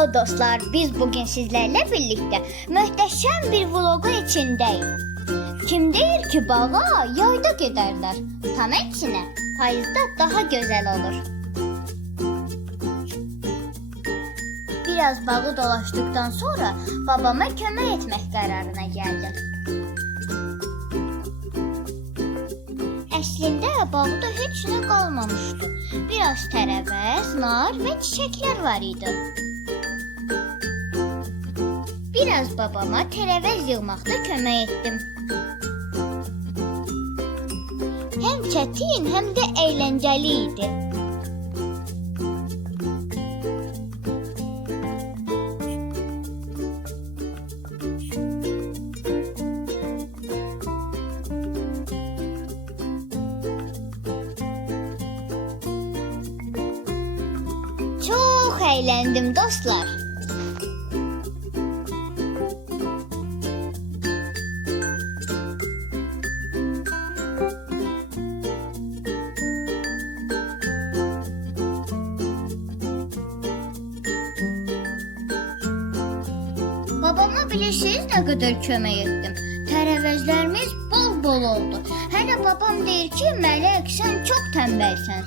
Hello dostlar, biz bugün sizlerle birlikte muhteşem bir vlogun içindeyiz. Kim deyir ki bağa yayda giderler. Tam aksine payızda daha güzel olur. Biraz bağı dolaştıktan sonra babama kömək etmək qərarına gəldim. Əslində bağda heç nə qalmamışdı. Biraz tərəvəz, nar və çiçəklər var idi. Biraz babama tərəvəz yığmaqda kömək etdim. Həm çətin, həm də əyləncəli idi. Çox əyləndim dostlar. Babama bilirsiniz nə qədər kömək etdim. Tərəvəzlərimiz bol-bol oldu. Hələ babam deyir ki, Mələk, sən çox tənbəlsən.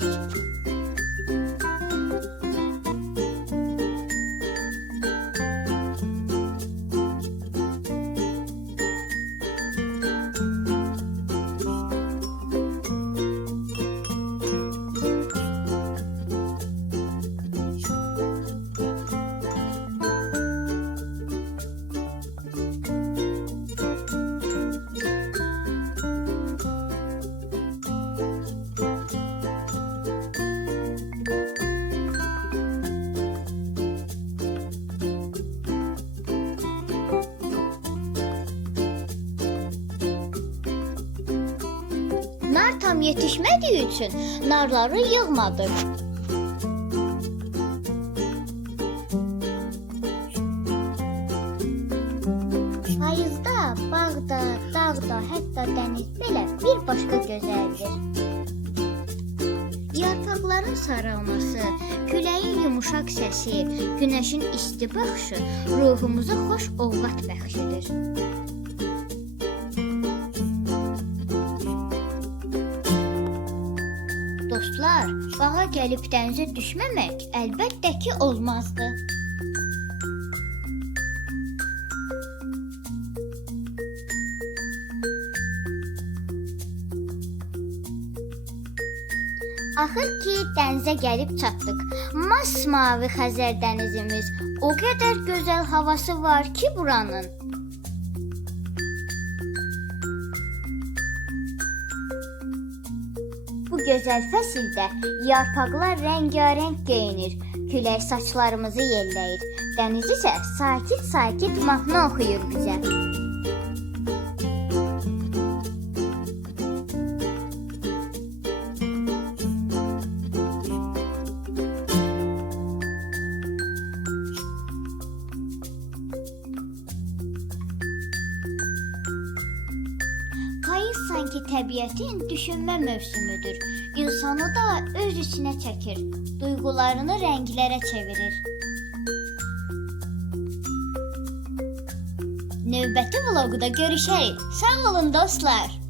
Nar tam yetişmədiyi üçün narları yığmadık. Payızda, bağda, dağda, hətta dəniz belə bir başqa gözəldir. Yarpaqların saralması, küləyin yumuşaq səsi, günəşin isti baxışı ruhumuza xoş ovqat bəxş edir. Dostlar, bağa gəlib dənizə düşməmək əlbəttə ki olmazdı. Axır ki dənizə gəlib çatdıq. Masmavi Xəzər dənizimiz, o qədər gözəl havası var ki buranın. Bu gözəl fəsildə yarpaqlar rəngarəng geyinir, külək saçlarımızı yelləyir, dəniz isə sakit-sakit mahnı oxuyur bizə. Payız sanki təbiətin düşünmə mövsümüdür. İnsanı da öz içinə çəkir, duyğularını rənglərə çevirir. Növbəti vloqda görüşərik. Sağ olun dostlar.